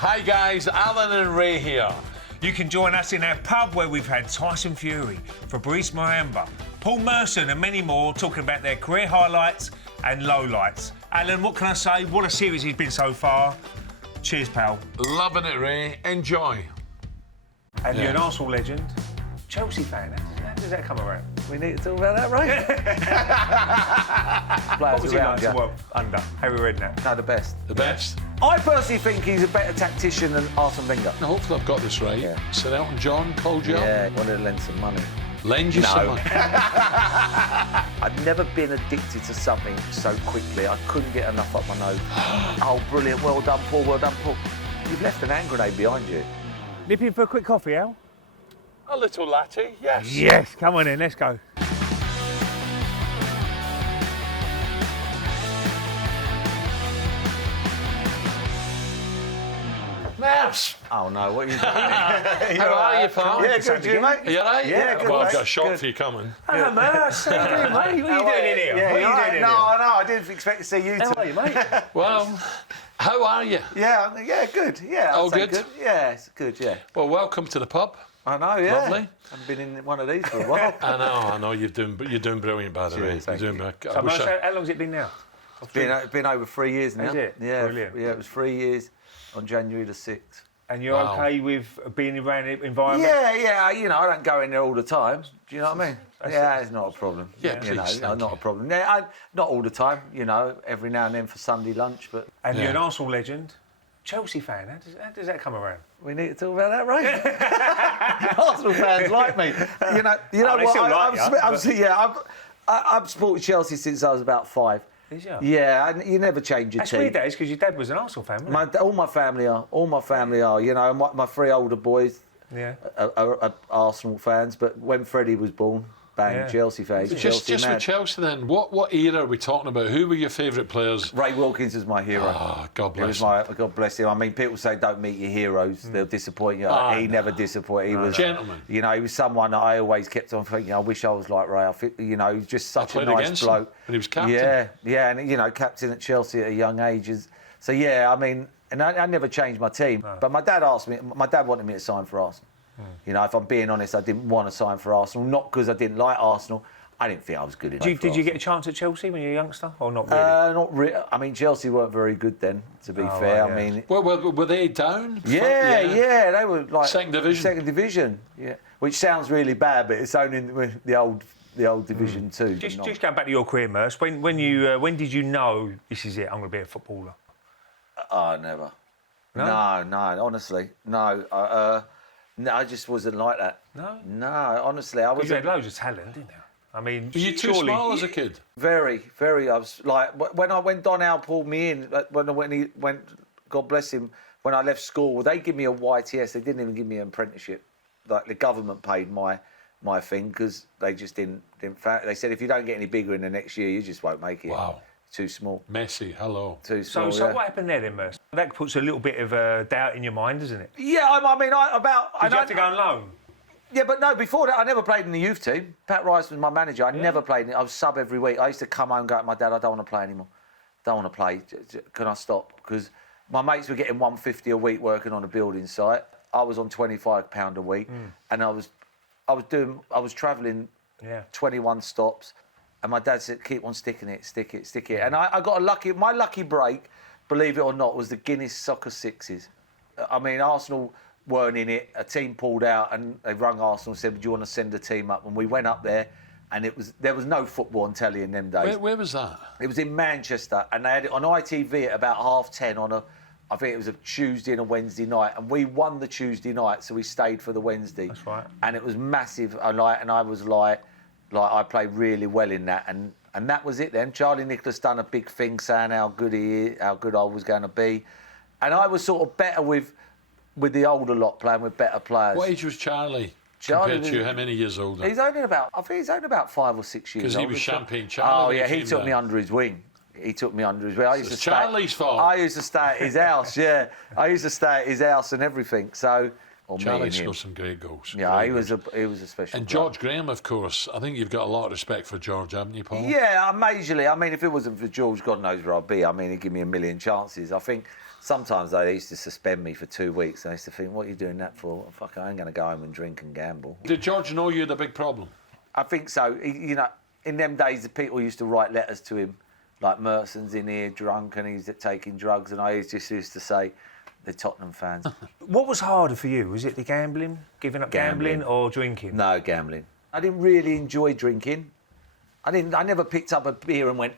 Hi guys, Alan and Ray here. You can join us in our pub where we've had Tyson Fury, Fabrice Muamba, Paul Merson and many more talking about their career highlights and lowlights. Alan, what can I say? What a series it's been so far. Cheers, pal. Loving it, Ray. Enjoy. And you're an Arsenal legend. Chelsea fan. How does that come around? We need to talk about that, right? What was he like to work under? Harry Redknapp. No, the best. The best. I personally think he's a better tactician than Arsène Wenger. Now, hopefully I've got this right. Yeah. Sir Elton John called you up? Yeah, wanted to lend some money. Lend you some money? I'd never been addicted to something so quickly. I couldn't get enough up my nose. Oh, brilliant. Well done, Paul. Well done, Paul. You've left an hand grenade behind you. Nip in for a quick coffee, Al? A little latte, yes. Yes, come on in, let's go. Nurse! Oh, no, what are you doing? How are you, pal? Yeah, good, you, mate? Are you all right? Yeah, good, Well, I've mate. got a shot Good. for you coming. Hello, Merce. How you doing, mate? What are you doing in here? Yeah, What are you you're doing right. in No, here? I didn't expect to see you two. How are you, mate? Well, how are you? Yeah, good. Yeah, Oh, I'd say good? Yeah, it's good, yeah. Well, welcome to the pub. I know, yeah. Lovely. I've been in one of these for a while. I know, you're doing brilliant, by the way. Cheers, thank You're you. doing, I So, wish Merce, I- how long's it been now? Been over 3 years now. Is it? Yeah, Brilliant. Yeah, it was 3 years on January the 6th. And you're Wow. okay with being around the environment? Yeah, you know, I don't go in there all the time. Do you know what I mean? Yeah, it's not a problem. Yeah, you know, please, no, thank not you. a problem. Yeah, not all the time, you know, every now and then for Sunday lunch, but And you're Yeah. an Arsenal legend. Chelsea fan. How does that come around? we need to talk about that, right? Arsenal fans like me. You know they what? still like you, I've supported Chelsea since I was about 5. Is you? Yeah, and you never change your That's team. weird, that is, because your dad was an Arsenal fan, wasn't All my family are. You know, my 3 older boys he? Yeah. are Arsenal fans, but when Freddie was born, bang, Yeah. Chelsea fans. Just Chelsea with mad. Chelsea then, what era are we talking about? Who were your favourite players? Ray Wilkins is my hero. Oh, God He was bless him. God bless him. I mean, people say don't meet your heroes; they'll disappoint you. He no. never disappointed. He was, Gentleman. you know, he was someone that I always kept on thinking. I wish I was like Ray. You know, he was just such a played nice against him bloke. when he was captain. Yeah, and you know, captain at Chelsea at a young age. So yeah, I mean, and I never changed my team. But my dad asked me. My dad wanted me to sign for Arsenal. You know, if I'm being honest, I didn't want to sign for Arsenal, not because I didn't like Arsenal. I didn't think I was good enough. Did you get a chance at Chelsea when you were a youngster, or not really? Not really. I mean, Chelsea weren't very good then, to be fair. right, yeah. I mean, Well, were they down? yeah, they were like Second division? Second division, yeah. Which sounds really bad, but it's only in the old Division 2. Just going back to your career, Merce. When did you know this is it? I'm going to be a footballer. Oh, never. No, honestly, no. No, I just wasn't like that. No, honestly, I was. You had loads of talent, didn't you? I mean, Were you too surely... small as a kid? Very. I was like when Donnell pulled me in when he went. God bless him. When I left school, they give me a YTS. They didn't even give me an apprenticeship. Like the government paid my thing because they just didn't. They said if you don't get any bigger in the next year, you just won't make it. Wow. Too small. Messi, hello. Too So small. what happened there then, Merce? That puts a little bit of doubt in your mind, doesn't it? Yeah, I mean, Did you have to go on loan? Yeah, but no, before that, I never played in the youth team. Pat Rice was my manager. I never played in it. I was sub every week. I used to come home and go to my dad, I don't want to play anymore. Don't want to play. Can I stop? Because my mates were getting $150 a week working on a building site. I was on £25 a week. And I was travelling 21 stops. And my dad said, keep on sticking it, stick it. And I got my lucky break, believe it or not, was the Guinness Soccer Sixes. I mean, Arsenal weren't in it. A team pulled out and they rung Arsenal and said, do you want to send a team up? And we went up there and there was no football on telly in them days. Where was that? It was in Manchester and they had it on ITV at about 10:30 I think it was a Tuesday and a Wednesday night. And we won the Tuesday night, so we stayed for the Wednesday. That's right. And it was massive. And I was like I played really well in that, and that was it then. Charlie Nicholas done a big thing saying how good I was going to be, and I was sort of better with the older lot playing with better players. What age was Charlie compared to you? How many years older? I think he's only about 5 or 6 years. Because he older. was Champagne Charlie. Oh yeah, he came took down. me under his wing. I used to stay, Charlie's fault. I used to stay at his house. Yeah, I used to stay at his house and everything. So. Charlie scored some great goals. Yeah, he was a special And player. George Graham, of course. I think you've got a lot of respect for George, haven't you, Paul? Yeah, majorly. I mean, if it wasn't for George, God knows where I'd be. I mean, he'd give me a million chances. I think Sometimes they used to suspend me for 2 weeks, and I used to think, what are you doing that for? Fuck, I ain't going to go home and drink and gamble. Did George know you had a big problem? I think so. You know, in them days, the people used to write letters to him, like Merson's in here drunk and he's taking drugs, and I just used to say, they're Tottenham fans. What was harder for you? Was it the gambling, giving up gambling or drinking? No, gambling. I didn't really enjoy drinking. I never picked up a beer and went,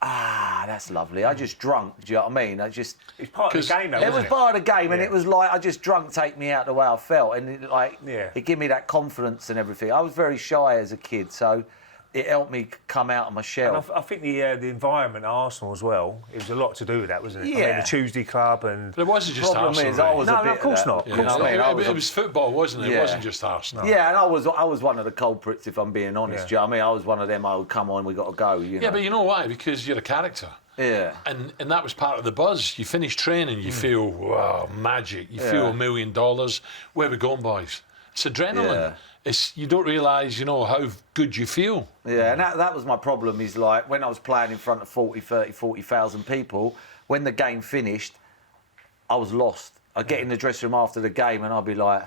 that's lovely. I just drunk. Do you know what I mean? It's part of the game, though, It was part of the game, and Yeah. it was like I just drunk take me out the way I felt, and it gave me that confidence and everything. I was very shy as a kid, so it helped me come out of my shell. And I think the environment at Arsenal as well, it was a lot to do with that, wasn't it? I mean, Yeah. the Tuesday club and... But it wasn't just Problem Arsenal. is, I was No, a no, bit of course that. not. You know what I mean? It was football, wasn't it? It Yeah. wasn't just Arsenal. Yeah, and I was one of the culprits, if I'm being honest. Yeah. Do you know what I mean? I was one of them. I would come on, we got to go. You know? Yeah, but you know why? Because you're a character. Yeah. And that was part of the buzz. You finish training, you feel, wow, magic. You feel $1 million. Where are we going, boys? It's adrenaline. Yeah. You don't realise, how good you feel. Yeah, and that was my problem, is like, when I was playing in front of 40,000 people, when the game finished, I was lost. I'd get in the dressing room after the game and I'd be like,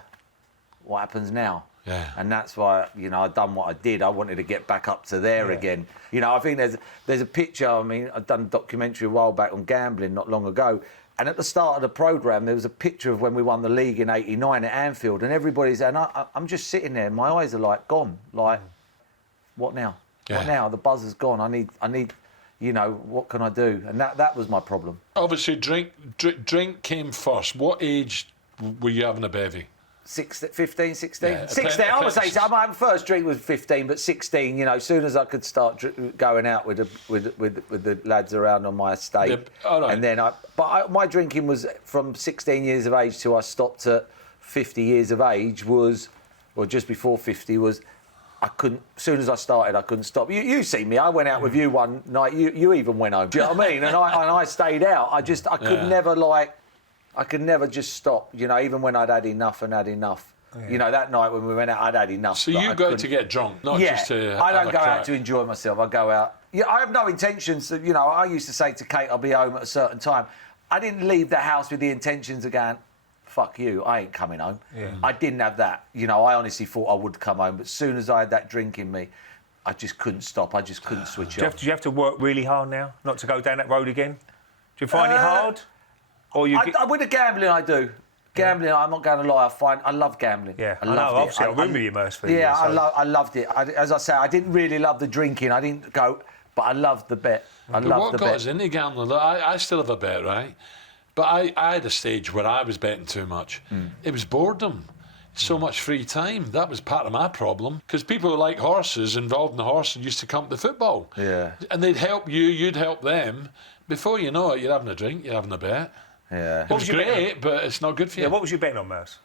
what happens now? Yeah. And that's why, I'd done what I did. I wanted to get back up to there again. I think there's a picture, I've done a documentary a while back on gambling not long ago, and at the start of the programme, there was a picture of when we won the league in '89 at Anfield, and everybody's, and I'm just sitting there, my eyes are like gone, like, what now? Yeah. What now? The buzz is gone. I need, what can I do? And that was my problem. Obviously, drink came first. What age were you having a bevy? 15, 16? Yeah, 16, I would say, so my first drink was 15, but 16, as soon as I could start going out with the lads around on my estate. Yep. All right. And then my drinking was from 16 years of age till I stopped at 50 years of age or just before 50 I couldn't, as soon as I started, I couldn't stop. You see me, I went out with you one night, you even went home, do you know what I mean? And I stayed out, I could never I could never just stop, even when I'd had enough and had enough. Yeah. That night when we went out, I'd had enough. So you go to get drunk, not just to I don't have a go crack. out to enjoy myself. I go out. Yeah, I have no intentions. I used to say to Kate, I'll be home at a certain time. I didn't leave the house with the intentions of going, fuck you, I ain't coming home. Yeah. I didn't have that. I honestly thought I would come home, but as soon as I had that drink in me, I just couldn't stop. I just couldn't switch off. Do you have to work really hard now not to go down that road again? Do you find it hard? Or With the gambling, I do. Gambling, I'm not going to lie, I love gambling. Yeah, I know, loved it. obviously, I remember you, Merce, for Yeah, years, so- I loved it. As I say, I didn't really love the drinking. I didn't go, but I loved the bet. But what got us into gambling? I still have a bet, right? But I had a stage where I was betting too much. It was boredom. So much free time. That was part of my problem. Because people who like horses, involved in the horse, used to come to football. Yeah. And they'd help you, you'd help them. Before you know it, you're having a drink, you're having a bet. Yeah. It was great, but it's not good for you. Yeah, what was you betting on, Merce?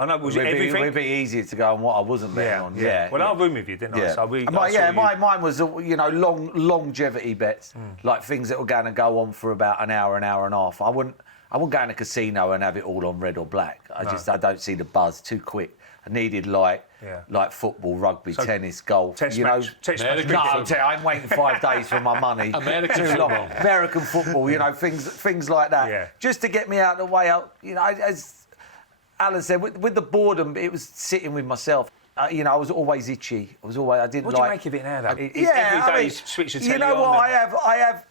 I know, was it everything? It would be easier to go on what I wasn't betting on. Yeah. Well, I room with you, didn't I? Yeah. So mine was longevity bets, like things that were going to go on for about an hour and a half. I wouldn't go in a casino and have it all on red or black. I don't see the buzz, too quick. I needed like football, rugby, tennis, golf. Test match. I'm waiting 5 days for my money. American Too long. football. American football, things like that. Yeah. Just to get me out of the way. As Alan said, with the boredom, it was sitting with myself. I was always itchy. I didn't What do like. you make of it now, though? Every day, switch the telly on. You know what? I have.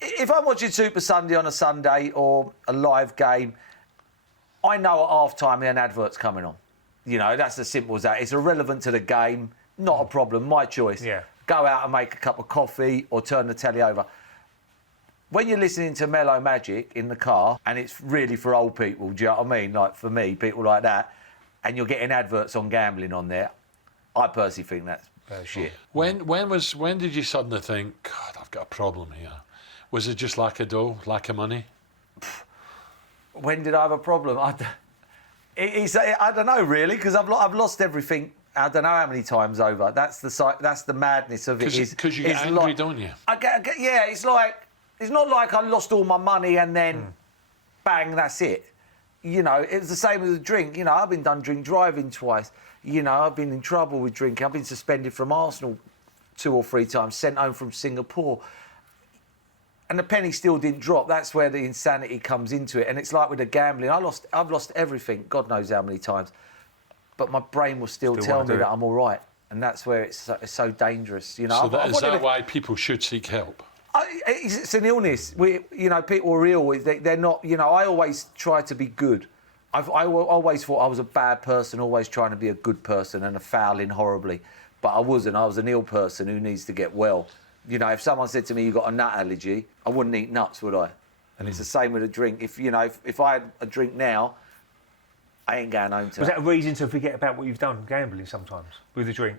If I'm watching Super Sunday on a Sunday or a live game, I know at half-time an advert's coming on. That's as simple as that. It's irrelevant to the game. Not a problem. My choice. Yeah. Go out and make a cup of coffee or turn the telly over. When you're listening to Mellow Magic in the car, and it's really for old people, do you know what I mean? Like for me, people like that, and you're getting adverts on gambling on there, I personally think that's shit. When did you suddenly think, God, I've got a problem here? Was it just lack of dough, lack of money? When did I have a problem? I don't know really, because I've lost everything. I don't know how many times over. That's the madness of it. Because you get angry, don't you? Yeah, it's not like I lost all my money and then bang, that's it. It was the same as a drink. I've been done drink driving twice. I've been in trouble with drinking. I've been suspended from Arsenal 2 or 3 times, sent home from Singapore. And the penny still didn't drop. That's where the insanity comes into it. And it's like with the gambling. I've lost everything, God knows how many times. But my brain will still tell me that I'm all right. And that's where it's so dangerous. You know. So is that why people should seek help? It's an illness. People are ill. They're not. I always try to be good. I always thought I was a bad person, always trying to be a good person and fouling horribly. But I wasn't. I was an ill person who needs to get well. If someone said to me, "You've got a nut allergy," I wouldn't eat nuts, would I? And it's the same with a drink. If I had a drink now, I ain't going home to. Was that a reason to forget about what you've done, gambling sometimes, with a drink?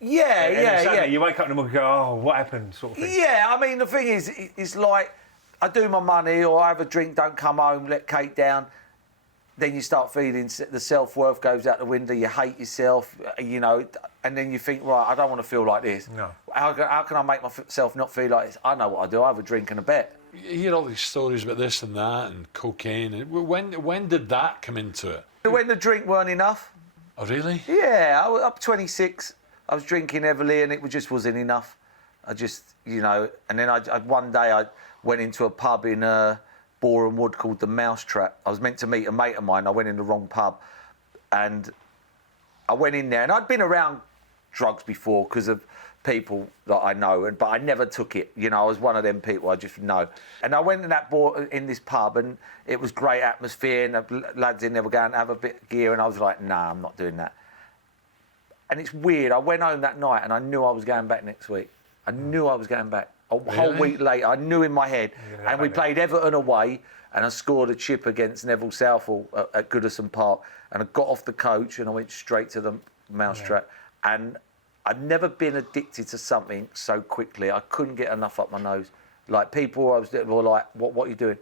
Yeah. You wake up in the morning and go, oh, what happened, sort of thing. Yeah, I mean, the thing is, it's like, I do my money or I have a drink, don't come home, let Kate down. Then you start feeling the self-worth goes out the window, you hate yourself, and then you think, right, I don't want to feel like this. No. How can I make myself not feel like this? I know what I do, I have a drink and a bet. You hear all these stories about this and that and cocaine. When did that come into it? When the drink weren't enough. Oh, really? Yeah, I was up 26. I was drinking heavily and it just wasn't enough. And then one day I went into a pub in Boreham Wood called the Mousetrap. I was meant to meet a mate of mine. I went in the wrong pub. And I went in there and I'd been around drugs before because of people that I know, but I never took it. I was one of them people I just know. And I went in this pub and it was great atmosphere and the lads in there were going to have a bit of gear and I was like, nah, I'm not doing that. And it's weird. I went home that night and I knew I was going back next week. I knew I was going back. A whole week later, I knew in my head. And we played Everton away and I scored a chip against Neville Southall at Goodison Park. And I got off the coach and I went straight to the Mousetrap. Yeah. And I've never been addicted to something so quickly. I couldn't get enough up my nose. Like people were like, what are you doing?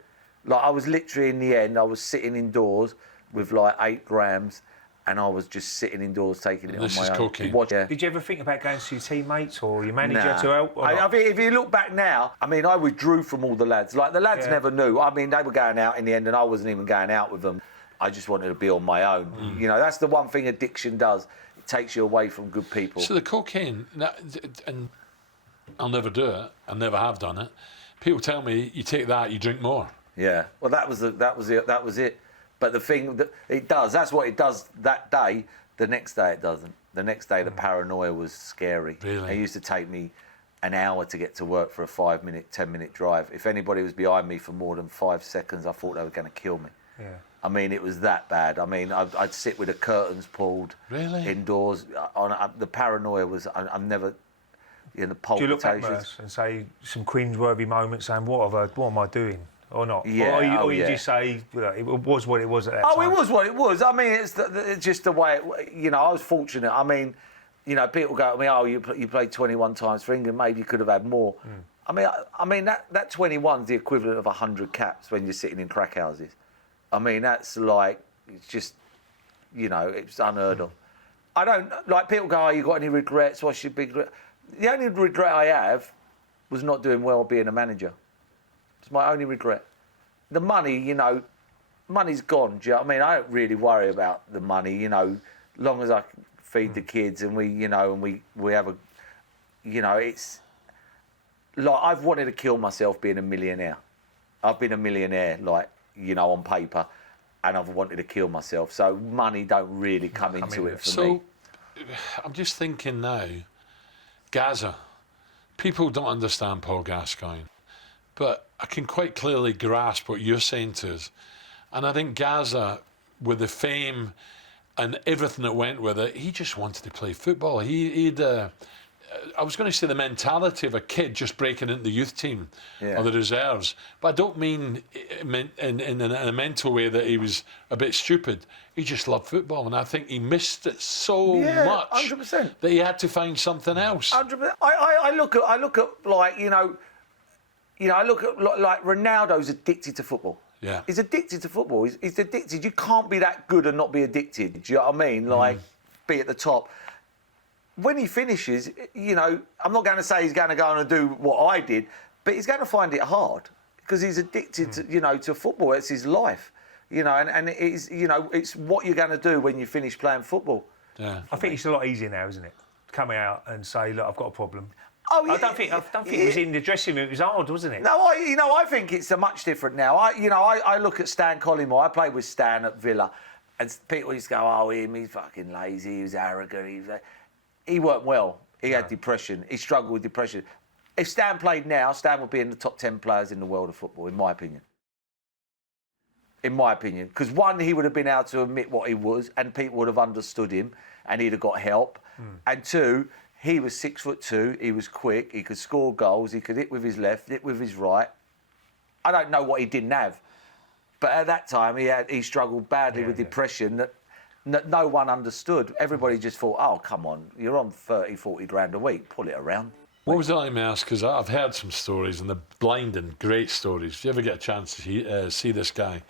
Like I was literally in the end, I was sitting indoors with like 8 grams. And I was just sitting indoors taking it on my own. Cocaine. Did you ever think about going to your teammates or your manager to help? I think if you look back now, I withdrew from all the lads. Like the lads never knew. They were going out in the end and I wasn't even going out with them. I just wanted to be on my own. That's the one thing addiction does. It takes you away from good people. So the cocaine, and I'll never do it. I never have done it. People tell me you take that, you drink more. Yeah. Well, that was it. But the thing that it does, that's what it does that day. The next day it doesn't. The next day the paranoia was scary. Really? It used to take me an hour to get to work for a 5-minute, 10-minute drive. If anybody was behind me for more than 5 seconds, I thought they were going to kill me. Yeah. It was that bad. I'd sit with the curtains pulled. Really? Indoors. The paranoia was. I'm never. The palpitations. Do you look back, Merce, and say some cringe-worthy moments, saying, "What am I doing?" Or not? Yeah. Or you just say, it was what it was at that time? Oh, it was what it was. It's just the way I was fortunate. People go to me, oh, you played 21 times for England, maybe you could have had more. That 21's the equivalent of 100 caps when you're sitting in crack houses. That's like, it's just, it's unheard of. I don't, like, people go, oh, you got any regrets? What's your big regret? The only regret I have was not doing well being a manager. It's my only regret. The money, money's gone. Do you know what I mean? I don't really worry about the money, long as I feed the kids and we have a, it's like I've wanted to kill myself being a millionaire. I've been a millionaire, like, on paper, and I've wanted to kill myself. So money don't really come into it for me. So I'm just thinking now, Gaza. People don't understand Paul Gascoigne, but I can quite clearly grasp what you're saying to us. And I think Gaza, with the fame and everything that went with it, he just wanted to play football. He'd I was going to say the mentality of a kid just breaking into the youth team or the reserves. But I don't mean in a mental way that he was a bit stupid. He just loved football. And I think he missed it so much 100%. that he had to find something else. 100%. I look at like, I look at like Ronaldo's addicted to football. Yeah. He's addicted to football. He's addicted. You can't be that good and not be addicted. Do you know what I mean? Like, be at the top. When he finishes, I'm not going to say he's going to go on and do what I did, but he's going to find it hard because he's addicted to, to football. It's his life, and it is, it's what you're going to do when you finish playing football. Yeah. I think it's a lot easier now, isn't it? Come out and say, look, I've got a problem. Oh, yeah. I don't think it was in the dressing room. It was hard, wasn't it? No, I think it's much different now. I look at Stan Collymore. I played with Stan at Villa, and people used to go, "Oh, he's fucking lazy. He was arrogant. He weren't well. He had depression. He struggled with depression. If Stan played now, Stan would be in the top 10 players in the world of football, in my opinion. In my opinion, because one, he would have been able to admit what he was, and people would have understood him, and he'd have got help. And two, he was 6'2", he was quick, he could score goals, he could hit with his left, hit with his right. I don't know what he didn't have, but at that time he struggled badly with depression that no one understood. Everybody just thought, oh, come on, you're on 30, 40 grand a week, pull it around. What was it like, Mers? Because I've heard some stories, and they're blinding, great stories. If you ever get a chance to see this guy,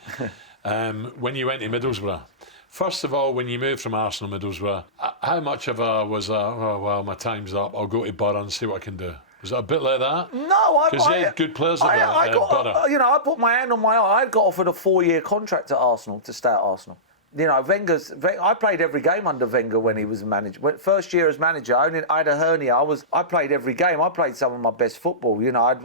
when you went to Middlesbrough, first of all, when you moved from Arsenal Middlesbrough, how much of oh, well, my time's up, I'll go to Borough and see what I can do? Was it a bit like that? No, because you had good players at Borough. I put my hand on my eye. I got offered a 4-year contract at Arsenal to stay at Arsenal. I played every game under Wenger when he was manager. First year as manager, I had a hernia. I played every game. I played some of my best football.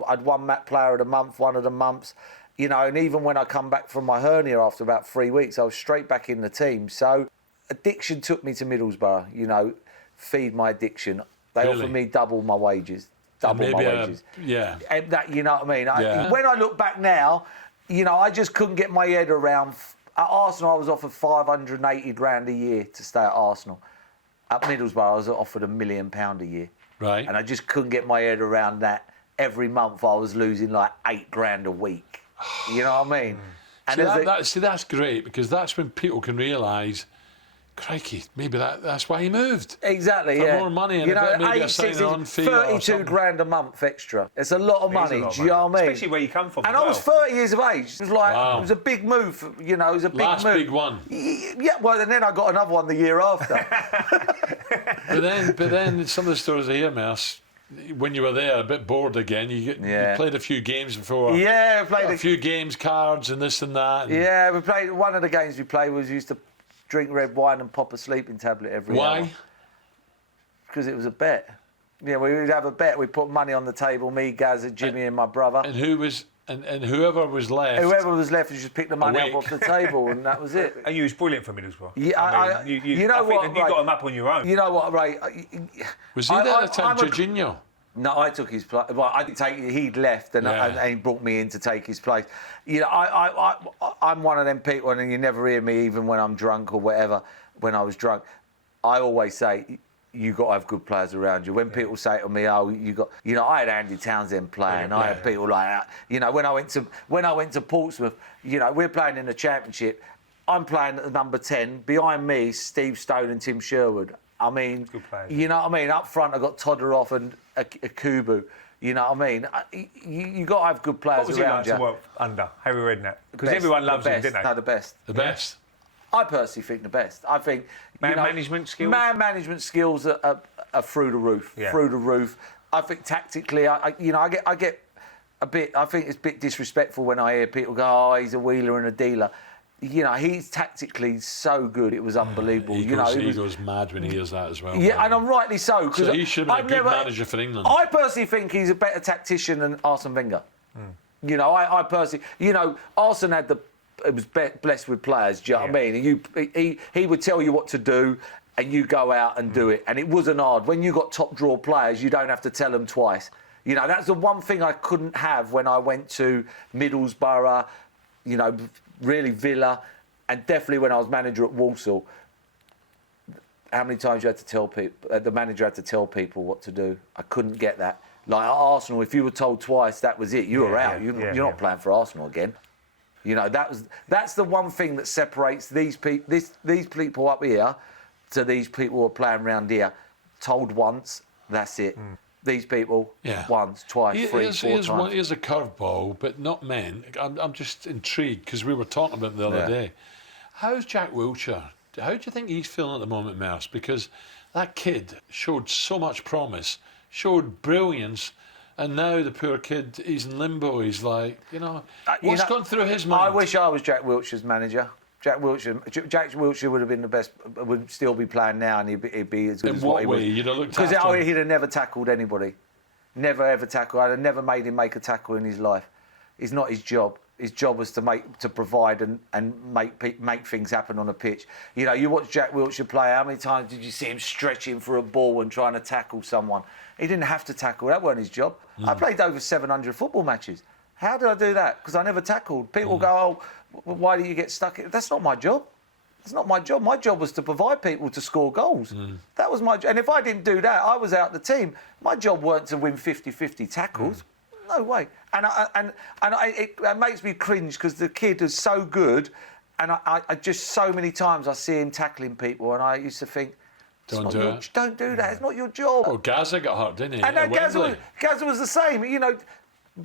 I'd won Match Player of the Month, one of the months. And even when I come back from my hernia after about 3 weeks, I was straight back in the team. So addiction took me to Middlesbrough, feed my addiction. They offered me double my wages. Double my wages. Yeah. And that, you know what I mean? Yeah. When I look back now, I just couldn't get my head around. At Arsenal, I was offered 580 grand a year to stay at Arsenal. At Middlesbrough, I was offered £1 million a year. Right. And I just couldn't get my head around that. Every month, I was losing like 8 grand a week. You know what I mean? And see, that's great, because that's when people can realise, crikey, maybe that's why he moved. Exactly, for yeah. more money and maybe a signing-on fee 32 grand a month extra. It's a lot of money, do you know what I mean? Especially where you come from. And I was 30 years of age. It was like, It was a big move, it was a big Last move. big one. Yeah, well, and then I got another one the year after. But then some of the stories I hear, Mers, when you were there, a bit bored again, you played a few games before. Yeah, I played a few games, cards and this and that. Yeah, we played. One of the games we played was used to drink red wine and pop a sleeping tablet every hour. Why? Because it was a bet. Yeah, we would have a bet. We'd put money on the table, me, Gazza, Jimmy and my brother. And whoever was left... Whoever was left, you just pick the money up off the table, and that was it. And you was brilliant for Middlesbrough. Yeah, you got him up on your own. You know what, Ray? Was he there at the time, Jorginho? No, I took his place. Well, I didn't take. He'd left, and he brought me in to take his place. I'm one of them people, and you never hear me even when I'm drunk or whatever. When I was drunk, I always say, you got to have good players around you. When people say to me, "Oh, you got," I had Andy Townsend playing. I had people like that. When I went to Portsmouth, we're playing in the Championship. I'm playing at the number 10. Behind me, Steve Stone and Tim Sherwood. I mean, you know what I mean? Up front, I got Todorov and a Kubu. You know what I mean? You got to have good players around you. What was it like to work under Harry Redknapp? Because everyone loves him, didn't they? No, the best. The best. I personally think the best. I think management skills. Man management skills are through the roof. Yeah. Through the roof. I think tactically, I get a bit. I think it's a bit disrespectful when I hear people go, "Oh, he's a wheeler and a dealer." He's tactically so good. It was unbelievable. He goes mad when he hears that as well. Yeah, and I'm rightly so. So he should have been a good manager for England. I personally think he's a better tactician than Arsène Wenger. I personally, Arsène was blessed with players. Do you know what I mean? He would tell you what to do, and you go out and do it. And it wasn't hard. When you got top draw players, you don't have to tell them twice. That's the one thing I couldn't have when I went to Middlesbrough. Really Villa, and definitely when I was manager at Walsall. How many times you had to tell people? The manager had to tell people what to do. I couldn't get that. Like at Arsenal, if you were told twice, that was it. You were out. You're not playing for Arsenal again. That's the one thing that separates these people up here to these people who are playing around here. Told once, that's it. These people, once, twice, 3, 4 times. Here's a curveball, but not men. I'm just intrigued, because we were talking about it the other day. How's Jack Wilshere? How do you think he's feeling at the moment, Mers? Because that kid showed so much promise, showed brilliance, and now the poor kid, he's in limbo. He's like, what's gone through his mind? I wish I was Jack Wilshere's manager. Jack Wilshere would have been the best. Would still be playing now, and he'd be as good as what he was. In what way? You'd have looked after him? Because he'd have never tackled anybody. Never ever tackle. I'd have never made him make a tackle in his life. It's not his job. His job was to provide and make things happen on a pitch. You know, you watch Jack Wilshere play. How many times did you see him stretching for a ball and trying to tackle someone? He didn't have to tackle. That weren't his job. I played over 700 football matches. How did I do that? Because I never tackled. People go, oh, why do you get stuck? That's not my job. It's not my job. My job was to provide people to score goals. That was my job. And if I didn't do that, I was out the team. My job weren't to win 50-50 tackles. No way. And it makes me cringe because the kid is so good, and I just so many times I see him tackling people, and I used to think, don't do that. It's not your job. Oh, Gaza got hurt, didn't he? And Gaza was the same. You know,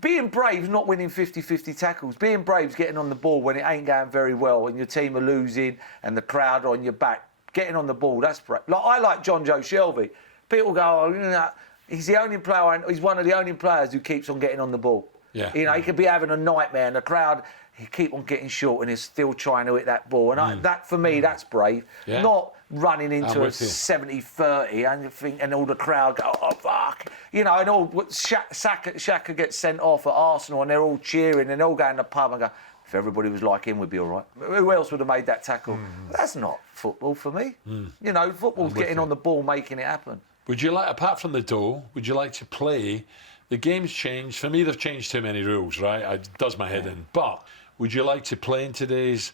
being brave is not winning 50-50 tackles. Being brave is getting on the ball when it ain't going very well and your team are losing and the crowd are on your back. Getting on the ball, that's brave. Like, I like John Joe Shelby. People go, oh, you know, he's the only player. He's one of the only players who keeps on getting on the ball. Yeah. You know, he could be having a nightmare, and the crowd, he keep on getting short, and he's still trying to hit that ball. And that, for me, that's brave. Yeah. Not running into a with you. 70-30 and you think, and all the crowd go, oh fuck, you know, and all Xhaka gets sent off at Arsenal, and they're all cheering, and they're all going to the pub and go, if everybody was like him, we'd be all right. Who else would have made that tackle? That's not football for me. You know, football's getting on the ball, making it happen. Would you like, apart from the dough, would you like to play? The game's changed. For me, they've changed too many rules, right? It does my head in. But would you like to play in today's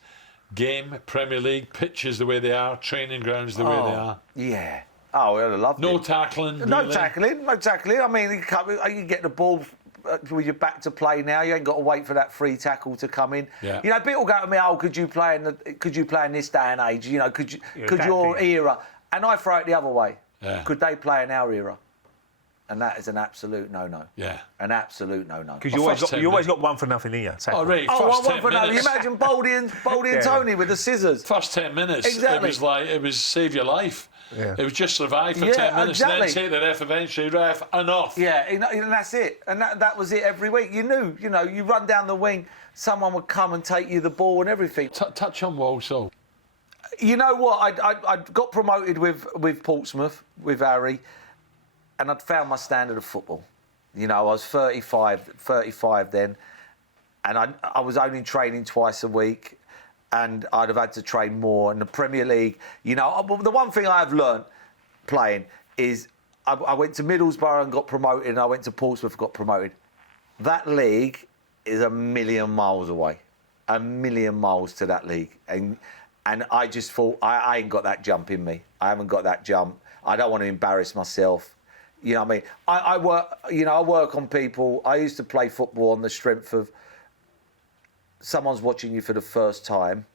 game, Premier League, pitches the way they are, training grounds the way they are? Yeah. Oh, I'd have loved No it. tackling? No really? tackling. I mean, you get the ball with your back to play now. You ain't got to wait for that free tackle to come in. Yeah. You know, people go to me, oh, could you play in this day and age? You know, could your era? And I throw it the other way. Yeah. Could they play in our era? And that is an absolute no-no. Yeah. An absolute no-no. Because you always got one for nothing here. Oh, right. Oh, First one 10 for nothing. You minutes. imagine Baldy and Tony with the scissors. First 10 minutes, Exactly. it was save your life. Yeah. It was just survive for Yeah, 10 minutes and exactly. then take the ref eventually, ref, enough. Yeah, and that's it. And that was it every week. You knew, you know, you run down the wing, someone would come and take you the ball and everything. Touch on Walsall. You know what? I got promoted with Portsmouth, with Harry, and I'd found my standard of football. You know, I was 35 then, and I was only training twice a week, and I'd have had to train more. And the Premier League, you know, the one thing I've learnt playing is I went to Middlesbrough and got promoted, and I went to Portsmouth and got promoted. That league is a million miles away. A million miles to that league. And I just thought, I ain't got that jump in me. I haven't got that jump. I don't want to embarrass myself. You know what I mean? I work on people. I used to play football on the strength of someone's watching you for the first time.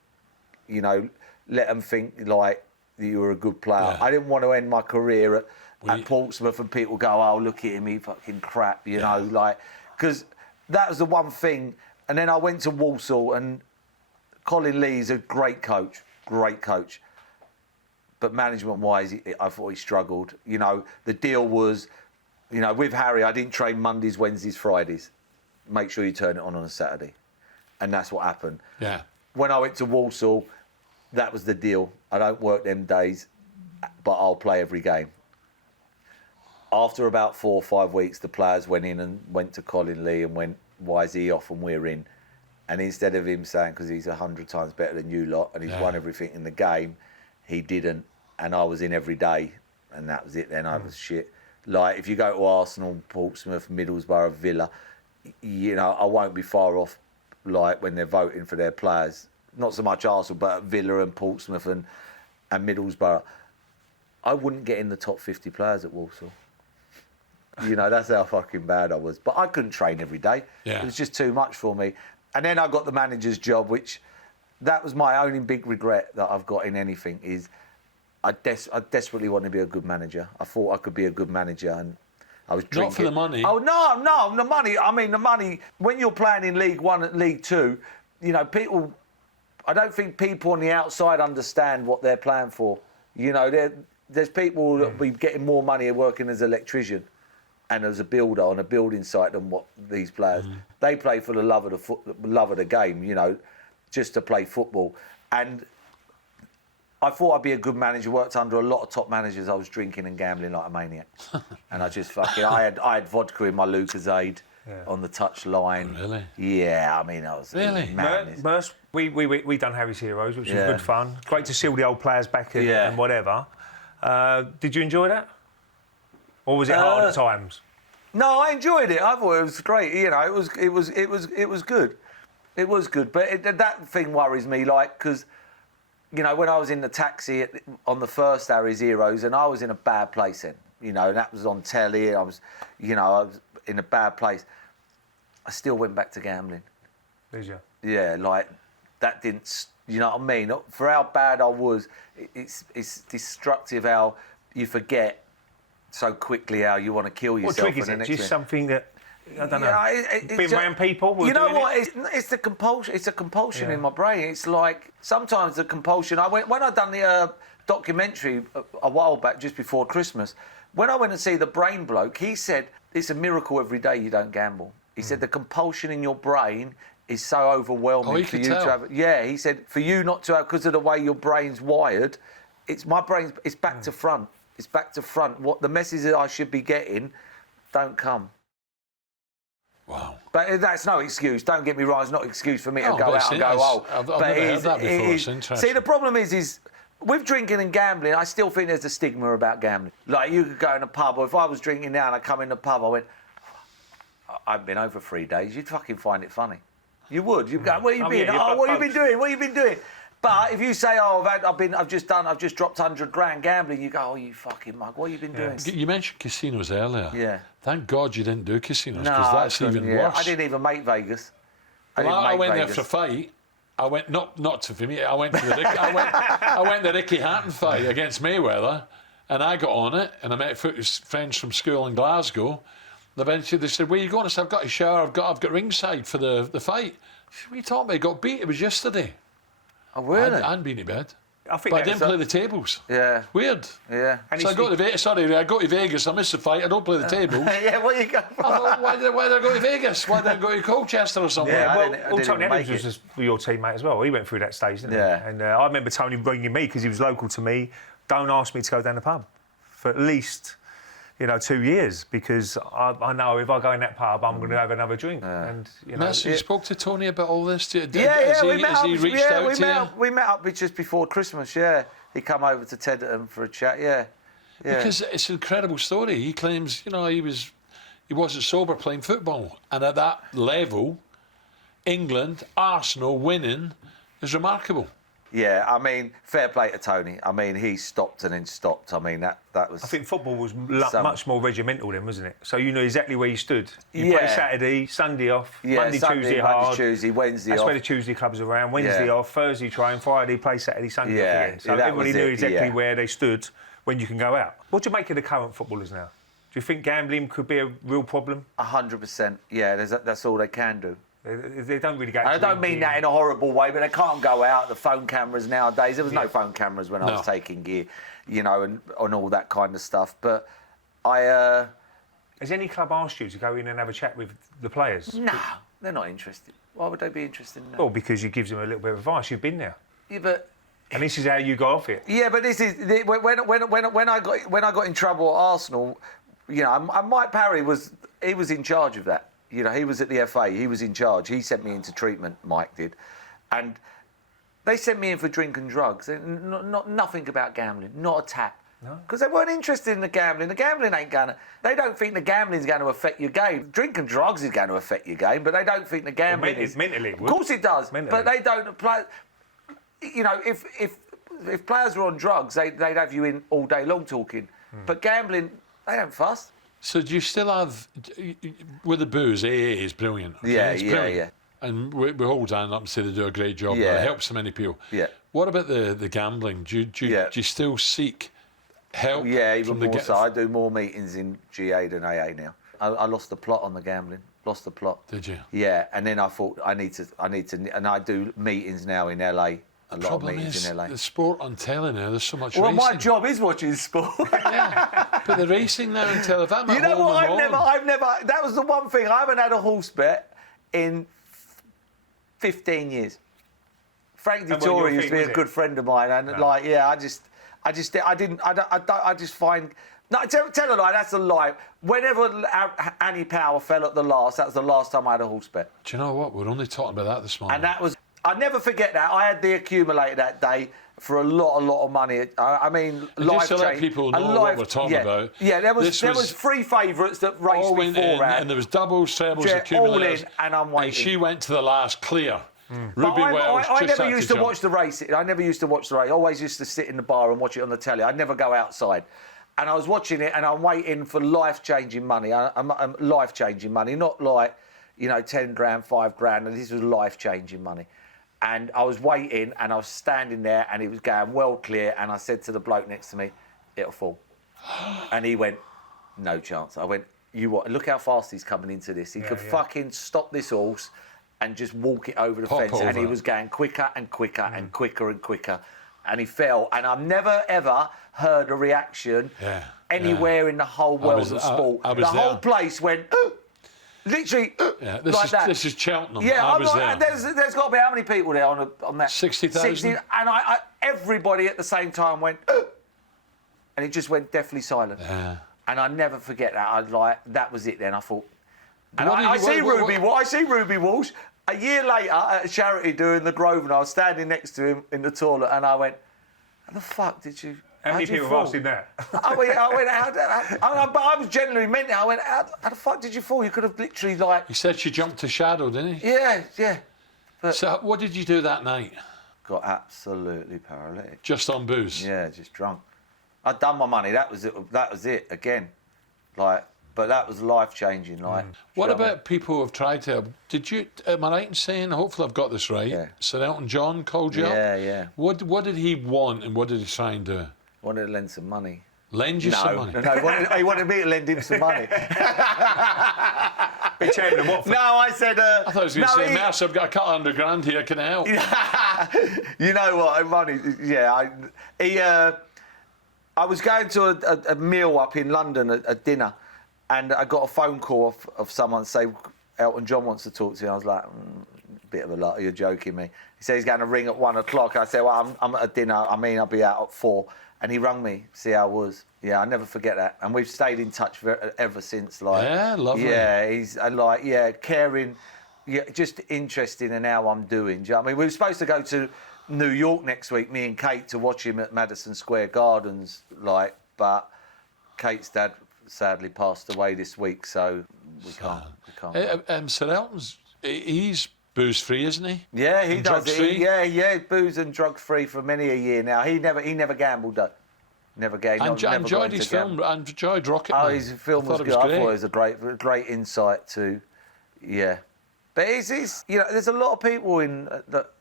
You know, let them think like that you were a good player. Yeah. I didn't want to end my career at Portsmouth and people go, oh, look at him, he fucking crap, you know, like, because that was the one thing. And then I went to Walsall, and Colin Lee's a great coach. But management-wise, I thought he struggled. You know, the deal was, you know, with Harry, I didn't train Mondays, Wednesdays, Fridays. Make sure you turn it on a Saturday. And that's what happened. Yeah. When I went to Walsall, that was the deal. I don't work them days, but I'll play every game. After about 4 or 5 weeks, the players went in and went to Colin Lee and went, why is he off and we're in? And instead of him saying, because he's 100 times better than you lot and he's won everything in the game, he didn't. And I was in every day, and that was it then. I was shit. Like, if you go to Arsenal, Portsmouth, Middlesbrough, Villa, you know, I won't be far off, like, when they're voting for their players. Not so much Arsenal, but Villa and Portsmouth and Middlesbrough. I wouldn't get in the top 50 players at Walsall. You know, that's how fucking bad I was. But I couldn't train every day. Yeah. It was just too much for me. And then I got the manager's job, which that was my only big regret that I've got in anything is I desperately wanted to be a good manager. I thought I could be a good manager, and I was drinking. Not for the money. Oh, no, the money. I mean, the money, when you're playing in League One and League Two, you know, people, I don't think people on the outside understand what they're playing for. You know, there's people that will be getting more money working as an electrician and as a builder on a building site than what these players. They play for the love of the game, you know, just to play football. And I thought I'd be a good manager. Worked under a lot of top managers. I was drinking and gambling like a maniac, and I just fucking. I had vodka in my Lucozade on the touch line. Really? Yeah, I mean, I was really. Merce, we done Harry's Heroes, which was good fun. Great to see all the old players back and whatever. Did you enjoy that, or was it hard at times? No, I enjoyed it. I thought it was great. You know, it was good. It was good, but that thing worries me, like, because, you know, when I was in the taxi on the first Harry's Heroes, and I was in a bad place then, you know, and that was on telly. I was in a bad place. I still went back to gambling. Did you? Yeah, like that didn't. You know what I mean? For how bad I was, it's destructive how you forget so quickly how you want to kill yourself. What triggers it? Just something that, I don't know. Being around people. You know what? It's the compulsion. It's a compulsion in my brain. It's like sometimes the compulsion. When I done the documentary a while back, just before Christmas. When I went and see the brain bloke, he said it's a miracle every day you don't gamble. He said the compulsion in your brain is so overwhelming for you to have. Yeah, he said for you not to have, because of the way your brain's wired. It's back to front. It's back to front. What the message that I should be getting don't come. Wow. But that's no excuse. Don't get me wrong. It's not an excuse for me to go out and go, I've never heard that before. It's interesting. See, the problem is with drinking and gambling, I still think there's a stigma about gambling. Like, you could go in a pub, or if I was drinking now and I come in the pub, I went, I've been over 3 days, you'd fucking find it funny. You would. You'd go, where you been? What have you been doing? What have you been doing? But if you say, I've just dropped 100 grand gambling, you go, oh, you fucking mug, what have you been doing? You mentioned casinos earlier. Yeah. Thank God you didn't do casinos, because that's even worse. I didn't even make Vegas. I went there for a fight. I went not to for me. I went to the I went the Ricky Hatton fight against Mayweather, and I got on it, and I met friends from school in Glasgow. And eventually they said, "Where are you going?" I said, "I've got a shower. I've got ringside for the fight." I said, "What are you talking about? I got beat. It was yesterday." Oh, really? I hadn't been to bed. But I didn't play the tables. Yeah. Weird. Yeah. And so I go to Vegas. I missed the fight. I don't play the tables. Yeah, where you go? I thought, why did I go to Vegas? Why did I go to Colchester or something? Yeah, well, Tony Adams was just your teammate as well. He went through that stage, didn't he? And I remember Tony ringing me because he was local to me. Don't ask me to go down the pub for at least, 2 years, because I know if I go in that pub, I'm going to have another drink. And You spoke to Tony about all this? We met up just before Christmas. Yeah, he come over to Tedderton for a chat. Yeah. Because it's an incredible story. He claims, he wasn't sober playing football, and at that level, England, Arsenal winning is remarkable. Yeah, I mean, fair play to Tony. I mean, he stopped and then stopped. I mean, that was... I think football was much more regimental then, wasn't it? So you knew exactly where you stood. You play Saturday, Sunday off, Monday, Tuesday hard. Tuesday, Wednesday That's off. where the Tuesday clubs are around. Wednesday off, Thursday train, Friday play, Saturday, Sunday off again. So everybody knew exactly where they stood when you can go out. What do you make of the current footballers now? Do you think gambling could be a real problem? 100%. Yeah, that's all they can do. They don't really get. I don't mean that in a horrible way, but they can't go out. The phone cameras nowadays. There was no phone cameras when I was taking gear, and all that kind of stuff. But has any club asked you to go in and have a chat with the players? No, they're not interested. Why would they be interested in that? Well, because you give them a little bit of advice. You've been there. Yeah, but. And this is how you got off it. Yeah, but this is when I got in trouble at Arsenal. Mike Parry was in charge of that. He was at the FA. He was in charge. He sent me into treatment. Mike did, and they sent me in for drink and drugs. Nothing about gambling. Not a tap. No. Because they weren't interested in the gambling. The gambling ain't gonna. They don't think the gambling's going to affect your game. Drink and drugs is going to affect your game, but they don't think the gambling is mentally. Of course it does, but they don't play. If players were on drugs, they'd have you in all day long talking. But gambling, they don't fuss. So do you still have, with the booze, AA is brilliant. Okay? Yeah. And we hold hand up and say they do a great job. Yeah. It helps so many people. Yeah. What about the gambling? Do you still seek help? Yeah, even more so. I do more meetings in GA than AA now. I lost the plot on the gambling. Lost the plot. Did you? Yeah, and then I thought I need to, and I do meetings now in LA. A lot of meetings in LA. The sport on telly now, there's so much racing. Well, my job is watching sport. Yeah, but the racing now on telly, that You know what? I've never. That was the one thing. I haven't had a horse bet in 15 years. Frank That wasn't Dettori your used to thing, be was a it? good friend of mine, and like, yeah, I just find. No, tell a lie. That's a lie. Whenever Annie Power fell at the last, that was the last time I had a horse bet. Do you know what? We're only talking about that this morning. And that was. I never forget that. I had the accumulator that day for a lot of money. I mean, life just to let change. people know what we're talking about. Yeah, there was was 3 favourites that raced all went in, beforehand. and there was doubles, trebles, Yeah, accumulators. all in, and I'm waiting. And she went to the last clear. But Ruby Wells I just never had used to to jump. watch the race. I never used to watch the race. I always used to sit in the bar and watch it on the telly. I'd never go outside. And I was watching it, and I'm waiting for life-changing money. I'm life-changing money, not like, 10 grand, 5 grand. And this was life-changing money. And I was waiting, and I was standing there, and it was going well clear. And I said to the bloke next to me, "It'll fall." And he went, "No chance." I went, "You what? Look how fast he's coming into this. He could fucking stop this horse and just walk it over the fence." over. And he was going quicker and quicker and quicker and quicker. And he fell. And I've never, ever heard a reaction anywhere in the whole world of sport. I was the whole there. place went, literally, This like is, that. This is Cheltenham. Yeah, I was there. There's got to be how many people there on that? 60,000? And everybody at the same time went, and it just went deathly silent. Yeah. And I never forget that. That was it then. I thought, and What I did you- I see Ruby Walsh a year later at a charity doing the Grove, and I was standing next to him in the toilet, and I went, "How the fuck did you?" How many how'd you people fall?" have asked him that? I went, but I was genuinely meant it. I went, how the fuck did you fall? You could have literally He said she jumped to shadow, didn't he? yeah. So what did you do that night? Got absolutely paralytic. Just on booze? Yeah, just drunk. I'd done my money. That was it again. But that was life changing. What about people who have tried to help? Am I right in saying, hopefully I've got this right, Yeah. Sir Elton John called you up? Yeah. What did he want and what did he try and do? Wanted to lend some money. Lend you some money? No, he wanted me to lend him some money. Big chairman of Watford. No, I said. I thought I was going to say, he- Mass, I've got a couple £100 here, can I help? You know what? Money. Yeah. I was going to a meal up in London, a dinner, and I got a phone call of someone say Elton John wants to talk to you. I was like, bit of a lot. You're joking me. He said he's going to ring at 1 o'clock. I said, well, I'm at a dinner. I'll be out at 4. And he rang me, see how I was. Yeah, I never forget that. And we've stayed in touch ever since. Yeah, lovely. Yeah, he's caring, just interested in how I'm doing. Do you know what I mean? We were supposed to go to New York next week, me and Kate, to watch him at Madison Square Gardens, but Kate's dad sadly passed away this week, so we can't. Sir Elton's, he's booze-free, isn't he? Yeah, he And does. drugs-free? Yeah, booze and drug free for many a year now. He never gambled though. Never gambled. I enjoyed his film. I enjoyed Rocket Man. Oh, his film was good. I thought it was a great insight to, yeah. But it's there's a lot of people that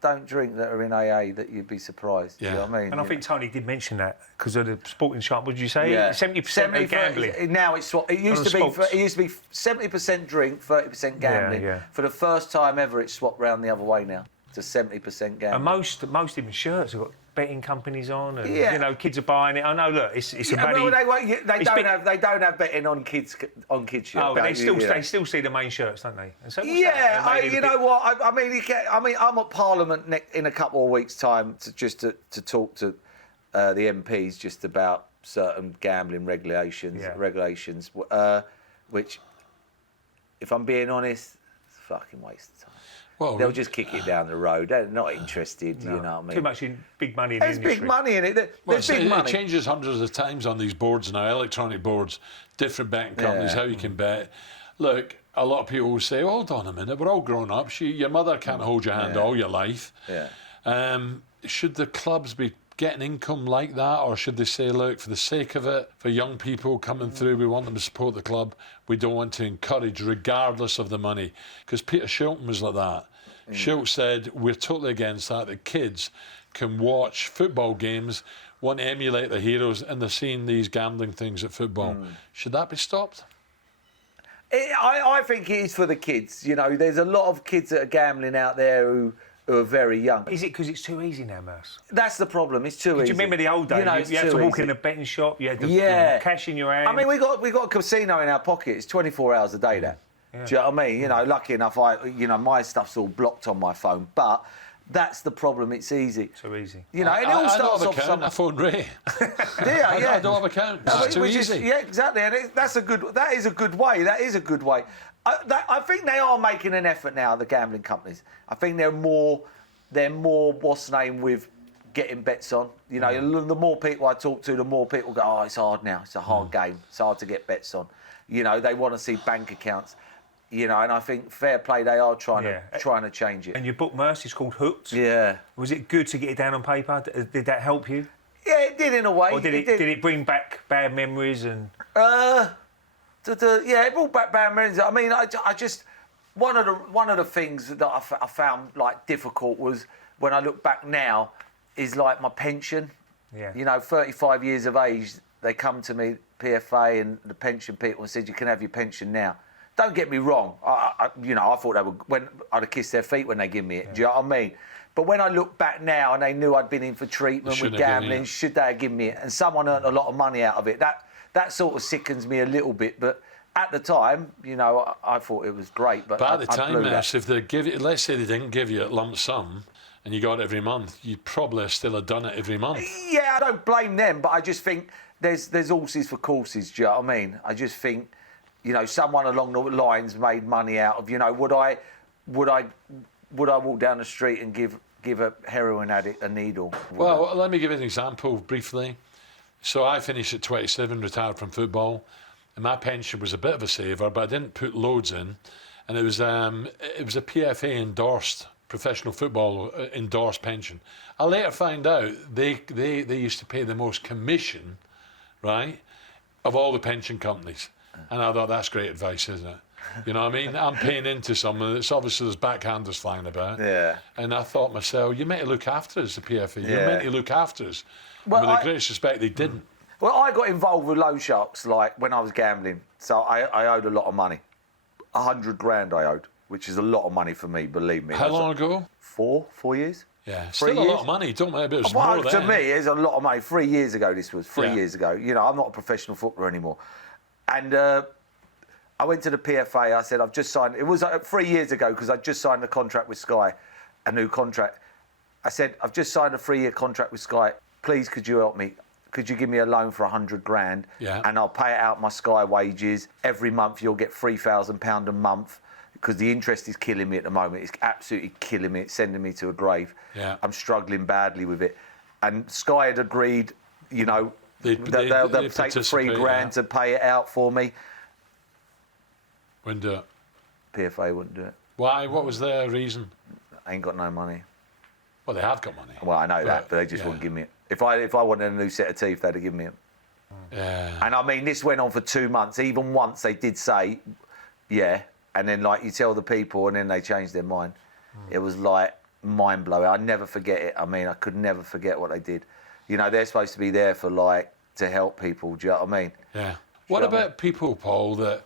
don't drink that are in AA that you'd be surprised. Yeah. You know what I mean? And I think Tony did mention that because of the sporting sharp. What did you say? Yeah. 70% of gambling. Now it's what it used to be. It used to be 70% drink, 30% gambling. Yeah. For the first time ever, it's swapped round the other way now to 70% gambling. And most even shirts have got betting companies on, and kids are buying it. I know. Look, it's a bloody. They don't have betting on kids shirts. Oh, but they still see the main shirts, don't they? And so what's Yeah, that? you know what? I'm at Parliament in a couple of weeks' time to talk to the MPs just about certain gambling regulations, which, if I'm being honest, it's a fucking waste of time. Well, They'll just kick it down the road. They're not interested, you know what I mean? Too much big money in the industry. There's big money in it. There's big It money. changes hundreds of times on these boards now, electronic boards, different betting companies, how you can bet. Look, a lot of people will say, hold on a minute, we're all grown up. Your mother can't hold your hand all your life. Yeah. Should the clubs be getting income like that, or should they say, look, for the sake of it, for young people coming through, we want them to support the club. We don't want to encourage, regardless of the money. Because Peter Shilton was like that. Shilton said, we're totally against that. The kids can watch football games, want to emulate the heroes, and they're seeing these gambling things at football. Should that be stopped? I think it is for the kids. There's a lot of kids that are gambling out there who are very young. Is it because it's too easy now, Merce? That's the problem. It's too easy. Do you remember the old days? You had to walk in a betting shop. You had the cash in your hand. I mean, we got a casino in our pocket. It's 24 hours a day. That. Yeah. Do you know what I mean? Lucky enough, my stuff's all blocked on my phone. But That's the problem. It's easy. So easy. You know, and it all I starts don't off have a count. I phone Ray. Yeah, I don't have a count. It's too easy. Yeah, exactly. And that is a good way. That is a good way. I think they are making an effort now, the gambling companies. I think they're more what's the name with getting bets on. You know, the more people I talk to, the more people go, oh, it's hard now. It's a hard game. It's hard to get bets on. You know, they want to see bank accounts. You know, and I think fair play, they are trying to change it. And your book, Mercy, is called Hooked. Yeah. Was it good to get it down on paper? Did that help you? Yeah, it did in a way. Or did it bring back bad memories and? Yeah, it brought back bad memories. I mean, I just one of the things that I found like difficult was when I look back now is like my pension. Yeah. You know, 35 years of age, they come to me, PFA and the pension people, and said you can have your pension now. Don't get me wrong. I thought they would. When I'd have kissed their feet when they give me it. Yeah. Do you know what I mean? But when I look back now and they knew I'd been in for treatment with gambling, should they have given me it? And someone earned a lot of money out of it. That sort of sickens me a little bit. But at the time, you know, I thought it was great. But at the time, if they give it, let's say they didn't give you a lump sum and you got it every month, you'd probably still have done it every month. Yeah, I don't blame them, but I just think there's horses for courses. Do you know what I mean? I just think, you know, someone along the lines made money out of, you know, would I walk down the street and give a heroin addict a needle? Well, let me give you an example briefly. So I finished at 27, retired from football, and my pension was a bit of a saver, but I didn't put loads in, and it was a PFA endorsed professional football endorsed pension. I later found out they used to pay the most commission, right, of all the pension companies. And I thought, that's great advice, isn't it? You know what I mean? I'm paying into someone. It's obviously there's backhanders flying about. Yeah. And I thought myself, you're meant to look after us, the PFA. You're meant to look after us. Well, with the greatest respect, they didn't. Well, I got involved with loan sharks, like, when I was gambling. So I owed a lot of money. 100 grand I owed, which is a lot of money for me, believe me. How long ago? 4 years. Yeah, still a lot of money. Don't matter, it was Well, more to then. me, it's a lot of money. 3 years ago, this was. 3 years ago. You know, I'm not a professional footballer anymore. And I went to the PFA. I said, I've just signed. It was 3 years ago because I just signed a contract with Sky, a new contract. I said, I've just signed a 3-year contract with Sky. Please, could you help me? Could you give me a loan for 100 grand? Yeah. And I'll pay out my Sky wages. Every month you'll get £3,000 a month because the interest is killing me at the moment. It's absolutely killing me. It's sending me to a grave. Yeah. I'm struggling badly with it. And Sky had agreed, you know, they'll take the 3 grand to pay it out for me. Wouldn't do it. PFA wouldn't do it. Why? What was their reason? I ain't got no money. Well, they have got money. Well, I know that, but they just wouldn't give me it. If I wanted a new set of teeth, they'd have given me it. Yeah. And I mean, this went on for 2 months. Even once they did say, yeah, and then like you tell the people, and then they changed their mind. It was like mind blowing. I'd never forget it. I mean, I could never forget what they did. You know, they're supposed to be there for like to help people. Do you know what I mean? Yeah. What about people, Paul,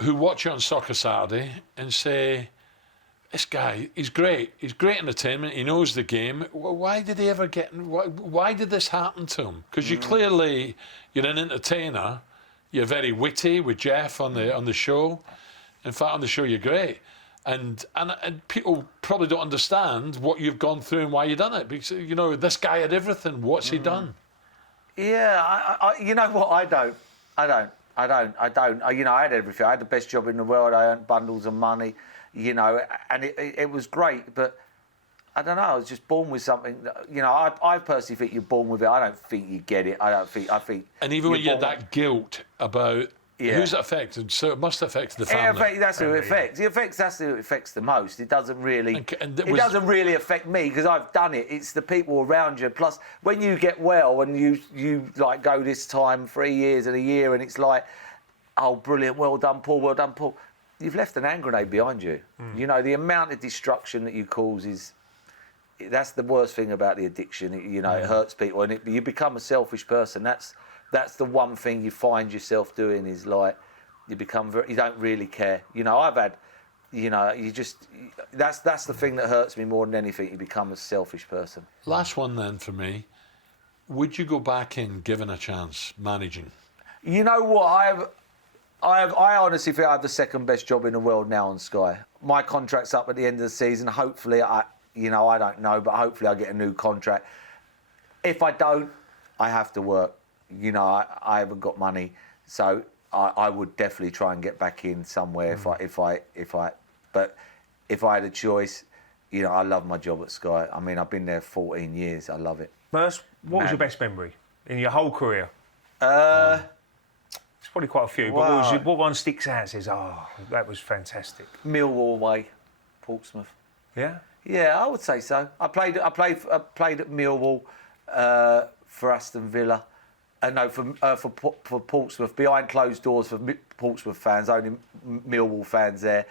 who watch you on Soccer Saturday and say, this guy, he's great. He's great entertainment. He knows the game. Why did he ever get? Why did this happen to him? Because you're an entertainer. You're very witty with Jeff on the show. In fact, on the show you're great, and people probably don't understand what you've gone through and why you've done it. Because you know this guy had everything. What's he done? Yeah, I you know what? I don't. You know, I had everything. I had the best job in the world. I earned bundles of money. You know, and it was great, but I don't know. I was just born with something. You know, I personally think you're born with it. I don't think you get it. I think. And even when you had that guilt about who's it affected, so it must affect the family. That's who it affects. That's who it affects the most. It doesn't really. It doesn't really affect me because I've done it. It's the people around you. Plus, when you get well and you like go this time 3 years and a year, and it's like, oh, brilliant, well done, Paul, well done, Paul. You've left an hand grenade behind you. You know, the amount of destruction that you cause that's the worst thing about the addiction. You know, it hurts people and you become a selfish person. That's the one thing you find yourself doing is like, you don't really care. You know, I've had, you know, that's the thing that hurts me more than anything. You become a selfish person. Last one then for me. Would you go back in given a chance, managing? You know what, I honestly think I have the second best job in the world now on Sky. My contract's up at the end of the season. Hopefully, you know, I don't know, but hopefully I get a new contract. If I don't, I have to work. You know, I haven't got money, so I would definitely try and get back in somewhere if I had a choice. You know, I love my job at Sky. I mean, I've been there 14 years. I love it. Merce, what was your best memory in your whole career? It's probably quite a few, but what one sticks out and says, oh, that was fantastic? Millwall away, Portsmouth. Yeah? Yeah, I would say so. I played at Millwall for Aston Villa. No, for Portsmouth, behind closed doors for Portsmouth fans, only Millwall fans there.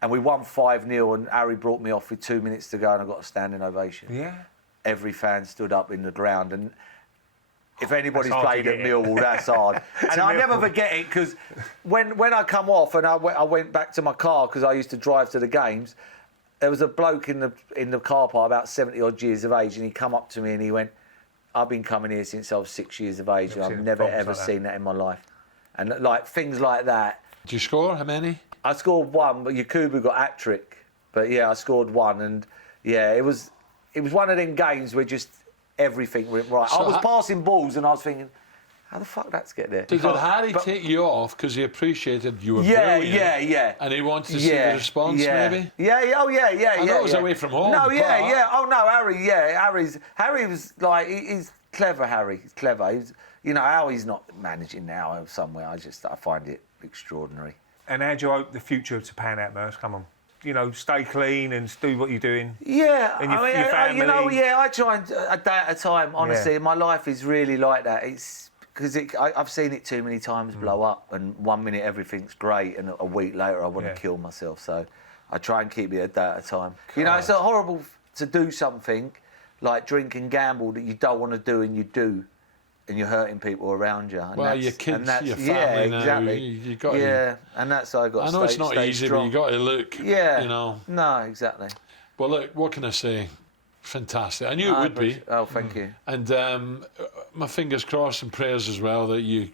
And we won 5-0 and Harry brought me off with 2 minutes to go and I got a standing ovation. Yeah? Every fan stood up in the ground. And if anybody's played at Millwall, that's hard. And I never forget it because when I come off and I went back to my car because I used to drive to the games, there was a bloke in the car park about 70-odd years of age and he come up to me and he went, I've been coming here since I was 6 years of age and I've never ever seen that in my life. And like things like that. Did you score? How many? I scored one, but Yakubu got hat-trick. But yeah, I scored one and yeah, it was one of them games where just everything went right. So I was passing balls and I was thinking, how the fuck that's get there? Did Harry take you off because he appreciated you were brilliant? Yeah. And he wanted to see the response, maybe? Yeah. I know it was away from home. No, yeah. Oh no, Harry was like he's clever. He's clever. He's, you know how he's not managing now somewhere. I find it extraordinary. And how do you hope the future to pan out, Merce? Come on. You know, stay clean and do what you're doing. Yeah, and your family. you know, I try and a day at a time. Honestly, my life is really like that. It's because I've seen it too many times blow up, and 1 minute everything's great, and a week later I want to kill myself. So I try and keep it a day at a time. You know, it's horrible to do something like drink and gamble that you don't want to do, and you do. And you're hurting people around you. Well, your kids, your family now. Exactly. You got and that's how I got to I know it's not easy, strong. but you got to look. Yeah. You know. No, exactly. Well, look, what can I say? Fantastic. I knew it would be. Oh, thank you. And my fingers crossed and prayers as well that you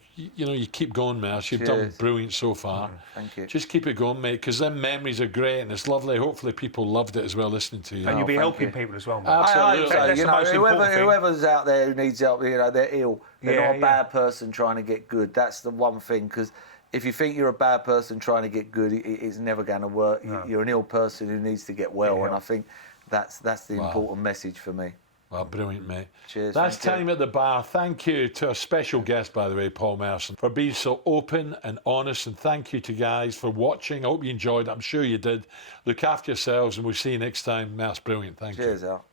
keep going, Merce. You've done brilliant so far. Thank you. Just keep it going, mate, because them memories are great and it's lovely. Hopefully people loved it as well listening to you. And you'll be helping people as well, mate. Absolutely. I hope so. You know, thing. whoever's out there who needs help, you know, they're ill. They're not a bad person trying to get good. That's the one thing, because if you think you're a bad person trying to get good, it's never going to work. No. You're an ill person who needs to get well, and I think that's the important message for me. Well, brilliant, mate. Cheers. That's Time at the Bar. Thank you to our special guest, by the way, Paul Merson, for being so open and honest. And thank you to guys for watching. I hope you enjoyed it. I'm sure you did. Look after yourselves, and we'll see you next time. Merce, brilliant. Thank you. Cheers, Al.